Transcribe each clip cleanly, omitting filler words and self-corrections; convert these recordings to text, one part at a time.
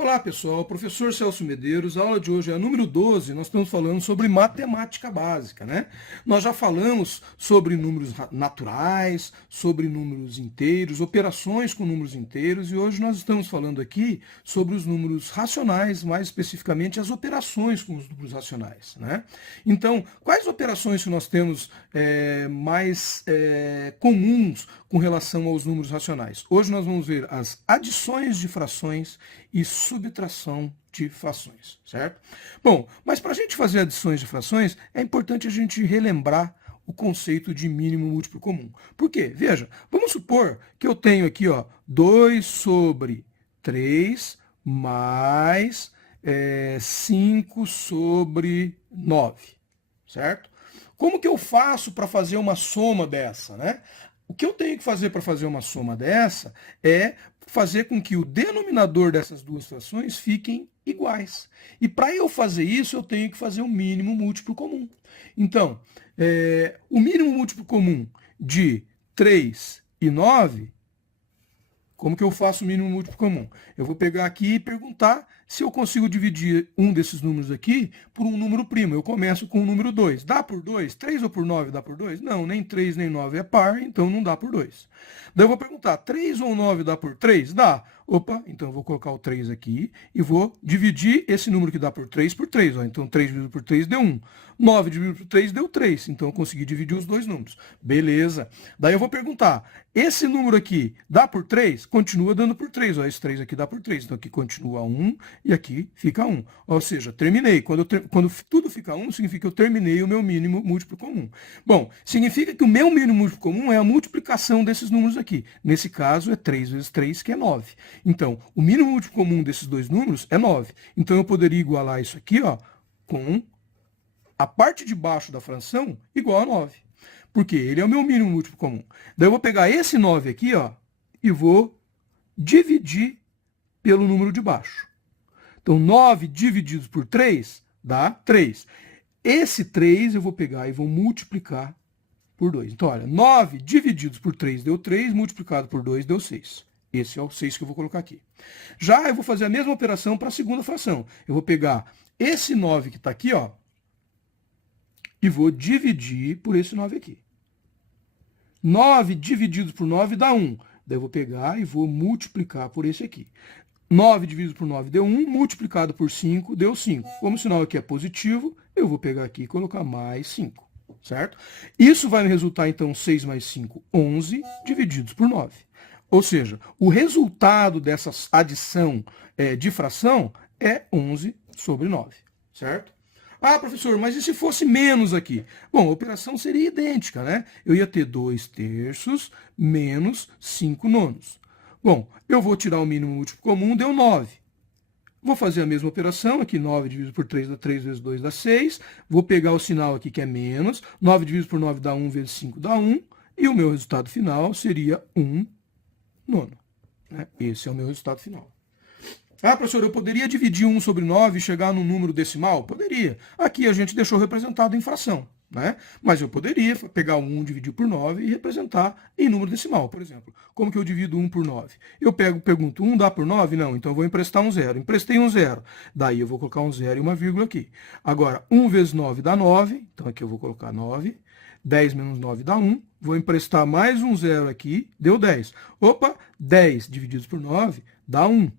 Olá pessoal, professor Celso Medeiros, a aula de hoje é a número 12, nós estamos falando sobre matemática básica, né? Nós já falamos sobre números naturais, sobre números inteiros, operações com números inteiros, e hoje nós estamos falando aqui sobre os números racionais, mais especificamente as operações com os números racionais, né? Então, quais operações que nós temos mais comuns com relação aos números racionais? Hoje nós vamos ver as adições de frações e subtração de frações, certo? Bom, mas para a gente fazer adições de frações, é importante a gente relembrar o conceito de mínimo múltiplo comum. Por quê? Veja, vamos supor que eu tenho aqui, ó, 2 sobre 3 mais 5 sobre 9, certo? Como que eu faço para fazer uma soma dessa, né? O que eu tenho que fazer para fazer uma soma dessa é fazer com que o denominador dessas duas frações fiquem iguais. E para eu fazer isso, eu tenho que fazer um mínimo múltiplo comum. Então, o mínimo múltiplo comum de 3 e 9, como que eu faço o mínimo múltiplo comum? Eu vou pegar aqui e perguntar se eu consigo dividir um desses números aqui por um número primo. Eu começo com o número 2. Dá por 2? 3 ou por 9 dá por 2? Não, nem 3 nem 9 é par, então não dá por 2. Daí eu vou perguntar, 3 ou 9 dá por 3? Dá. Opa, então eu vou colocar o 3 aqui e vou dividir esse número que dá por 3 por 3. Ó. Então 3 dividido por 3 deu 1. 9 dividido por 3 deu 3. Então eu consegui dividir os dois números. Beleza. Daí eu vou perguntar, esse número aqui dá por 3? Continua dando por 3. Ó, esse 3 aqui dá por 3. Então aqui continua 1 e aqui fica 1. Ou seja, terminei. Quando tudo fica 1, significa que eu terminei o meu mínimo múltiplo comum. Bom, significa que o meu mínimo múltiplo comum é a multiplicação desses números aqui. Nesse caso é 3 vezes 3, que é 9. Então, o mínimo múltiplo comum desses dois números é 9. Então eu poderia igualar isso aqui, ó, com a parte de baixo da fração igual a 9. Porque ele é o meu mínimo múltiplo comum. Daí eu vou pegar esse 9 aqui, ó, e vou dividir pelo número de baixo. Então, 9 divididos por 3 dá 3. Esse 3 eu vou pegar e vou multiplicar por 2. Então, olha, 9 divididos por 3 deu 3, multiplicado por 2 deu 6. Esse é o 6 que eu vou colocar aqui. Já eu vou fazer a mesma operação para a segunda fração. Eu vou pegar esse 9 que está aqui, ó, e vou dividir por esse 9 aqui. 9 dividido por 9 dá 1. Daí eu vou pegar e vou multiplicar por esse aqui. 9 dividido por 9 deu 1, multiplicado por 5 deu 5. Como o sinal aqui é positivo, eu vou pegar aqui e colocar mais 5, certo? Isso vai me resultar, então, 6 mais 5, 11, divididos por 9. Ou seja, o resultado dessa adição de fração é 11 sobre 9, certo? Ah, professor, mas e se fosse menos aqui? Bom, a operação seria idêntica, né? Eu ia ter 2 terços menos 5 nonos. Bom, eu vou tirar o mínimo múltiplo comum, deu 9. Vou fazer a mesma operação, aqui 9 dividido por 3 dá 3 vezes 2 dá 6. Vou pegar o sinal aqui que é menos. 9 dividido por 9 dá 1 vezes 5 dá 1. E o meu resultado final seria 1 nono. Né? Esse é o meu resultado final. Ah, professor, eu poderia dividir 1 sobre 9 e chegar num número decimal? Poderia. Aqui a gente deixou representado em fração, né? Mas eu poderia pegar 1, dividir por 9 e representar em número decimal, por exemplo. Como que eu divido 1 por 9? Eu pergunto, 1 dá por 9? Não, então eu vou emprestar um zero. Emprestei um zero. Daí eu vou colocar um zero e uma vírgula aqui. Agora, 1 vezes 9 dá 9. Então aqui eu vou colocar 9. 10 menos 9 dá 1. Vou emprestar mais um zero aqui, deu 10. Opa, 10 divididos por 9 dá 1.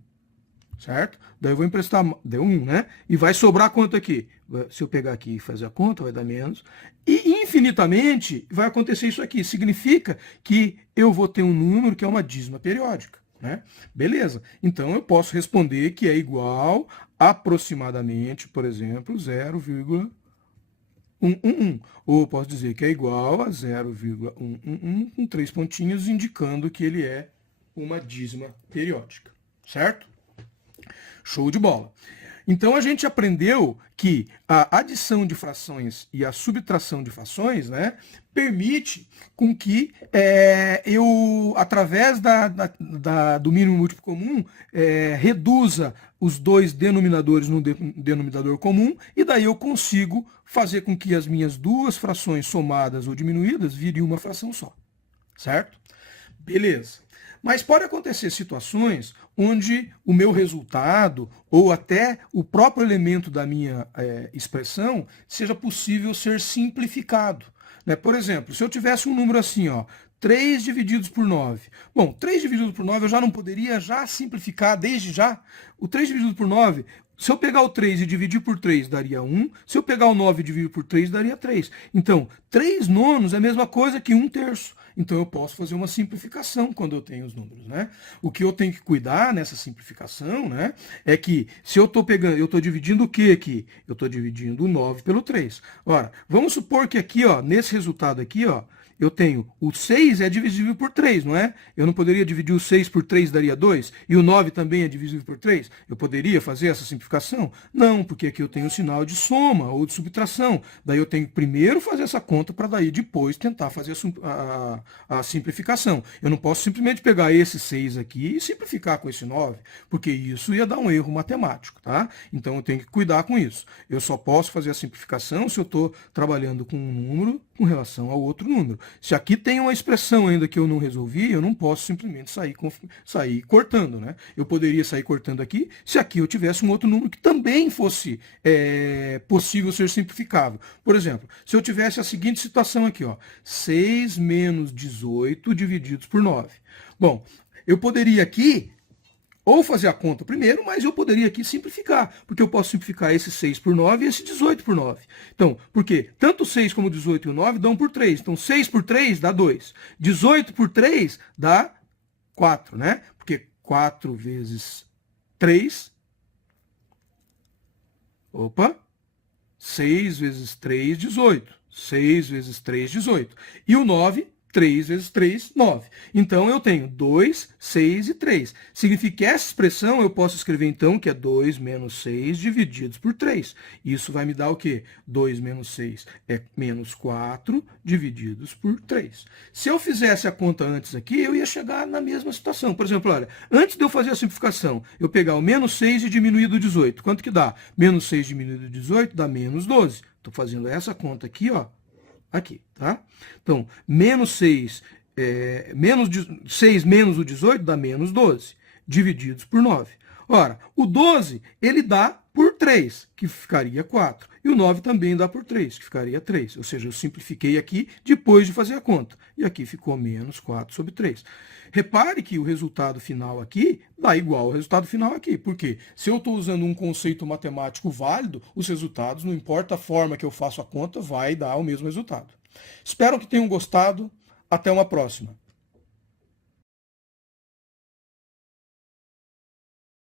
Certo? Daí eu vou emprestar, deu 1, né? E vai sobrar quanto aqui? Se eu pegar aqui e fazer a conta, vai dar menos. E infinitamente vai acontecer isso aqui. Significa que eu vou ter um número que é uma dízima periódica, né? Beleza. Então eu posso responder que é igual aproximadamente, por exemplo, 0,111. Ou eu posso dizer que é igual a 0,111 com 3 pontinhos, indicando que ele é uma dízima periódica. Certo? Show de bola. Então a gente aprendeu que a adição de frações e a subtração de frações, né, permite com que eu, através do mínimo múltiplo comum, reduza os dois denominadores no denominador comum, e daí eu consigo fazer com que as minhas duas frações somadas ou diminuídas virem uma fração só. Certo? Beleza. Mas pode acontecer situações onde o meu resultado ou até o próprio elemento da minha expressão seja possível ser simplificado. Né? Por exemplo, se eu tivesse um número assim, ó, 3 divididos por 9. Bom, 3 dividido por 9 eu já não poderia já simplificar desde já. O 3 dividido por 9, se eu pegar o 3 e dividir por 3, daria 1. Se eu pegar o 9 e dividir por 3, daria 3. Então, 3 nonos é a mesma coisa que 1/3. Então, eu posso fazer uma simplificação quando eu tenho os números, né? O que eu tenho que cuidar nessa simplificação, né, é que se eu estou pegando, eu estou dividindo o que aqui? Eu estou dividindo o 9 pelo 3. Ora, vamos supor que aqui, ó, nesse resultado aqui, ó, eu tenho o 6 é divisível por 3, não é? Eu não poderia dividir o 6 por 3, daria 2? E o 9 também é divisível por 3? Eu poderia fazer essa simplificação? Não, porque aqui eu tenho o sinal de soma ou de subtração. Daí eu tenho que primeiro fazer essa conta para daí depois tentar fazer a simplificação. Eu não posso simplesmente pegar esse 6 aqui e simplificar com esse 9, porque isso ia dar um erro matemático, tá? Então eu tenho que cuidar com isso. Eu só posso fazer a simplificação se eu estou trabalhando com um número com relação ao outro número. Se aqui tem uma expressão ainda que eu não resolvi, eu não posso simplesmente sair cortando, né? Eu poderia sair cortando aqui se aqui eu tivesse um outro número que também fosse possível ser simplificável. Por exemplo, se eu tivesse a seguinte situação aqui, ó, 6 menos 18 divididos por 9. Bom, eu poderia aqui ou fazer a conta primeiro, mas eu poderia aqui simplificar, porque eu posso simplificar esse 6 por 9 e esse 18 por 9. Então, porque tanto 6 como 18 e o 9 dão por 3. Então, 6 por 3 dá 2. 18 por 3 dá 4, né? Porque 4 vezes 3... Opa! 6 vezes 3, 18. 6 vezes 3, 18. E o 9... 3 vezes 3, 9. Então, eu tenho 2, 6 e 3. Significa que essa expressão eu posso escrever, então, que é 2 menos 6 divididos por 3. Isso vai me dar o quê? 2 menos 6 é menos 4 divididos por 3. Se eu fizesse a conta antes aqui, eu ia chegar na mesma situação. Por exemplo, olha, antes de eu fazer a simplificação, eu pegar o menos 6 e diminuir do 18. Quanto que dá? Menos 6 diminuído do 18 dá menos 12. Estou fazendo essa conta aqui, ó. Aqui, tá? Então, menos 6 menos o 18 dá menos 12, divididos por 9. Ora, o 12, ele dá por 3, que ficaria 4. E o 9 também dá por 3, que ficaria 3. Ou seja, eu simplifiquei aqui depois de fazer a conta. E aqui ficou menos 4 sobre 3. Repare que o resultado final aqui dá igual ao resultado final aqui. Por quê? Se eu estou usando um conceito matemático válido, os resultados, não importa a forma que eu faço a conta, vai dar o mesmo resultado. Espero que tenham gostado. Até uma próxima.